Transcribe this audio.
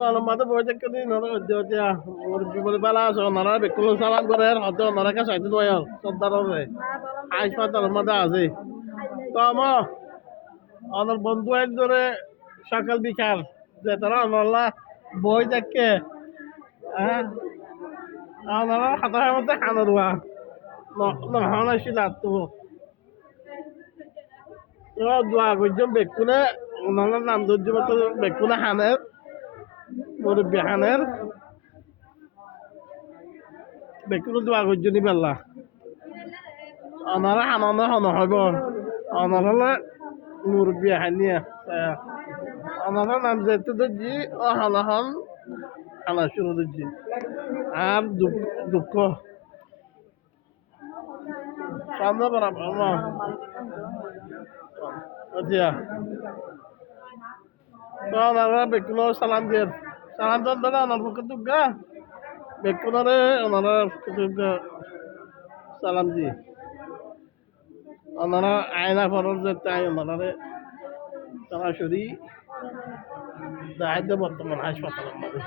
মাঝে বই থেকে দিন বলে বেলা আছে ওনারা বেকুল সালাম করে হয়তো ওনারা কাছে আইতে নয় সর্দার হাসপাতালের মধ্যে আছে তো আমার বন্ধু এক ধরে সকাল বিকাল যে তারা ওনারা বই দেখে হ্যাঁ ওনারা হাতের মধ্যে খানারুয়া নহনা ছিল তো দোয়া করছেন বেকুনে ওনার নাম ধৈর্য মতো বেকুনে হানের মুরব্বী হানের বেকুনে দোয়া করছেন বেলা ওনারা হানানো হন হইব ওনারা মুরব্বী হানিয়া ওনারা নাম যেতে ধরছি ও হানা হন হানা শুরু ধরছি আর দুঃখ সামনে বরাবর আচ্ছা তো ওনারা বেকুনো সালাম দিয়ে সালাম দেন দাদা ওনার পক্ষে দুর্গা বেকুনারে ওনারা দুর্গা সালাম দিয়ে ওনারা আয়না ফরর যে তাই ওনারে সরাসরি দায়িত্ব বর্তমান হাসপাতালের মধ্যে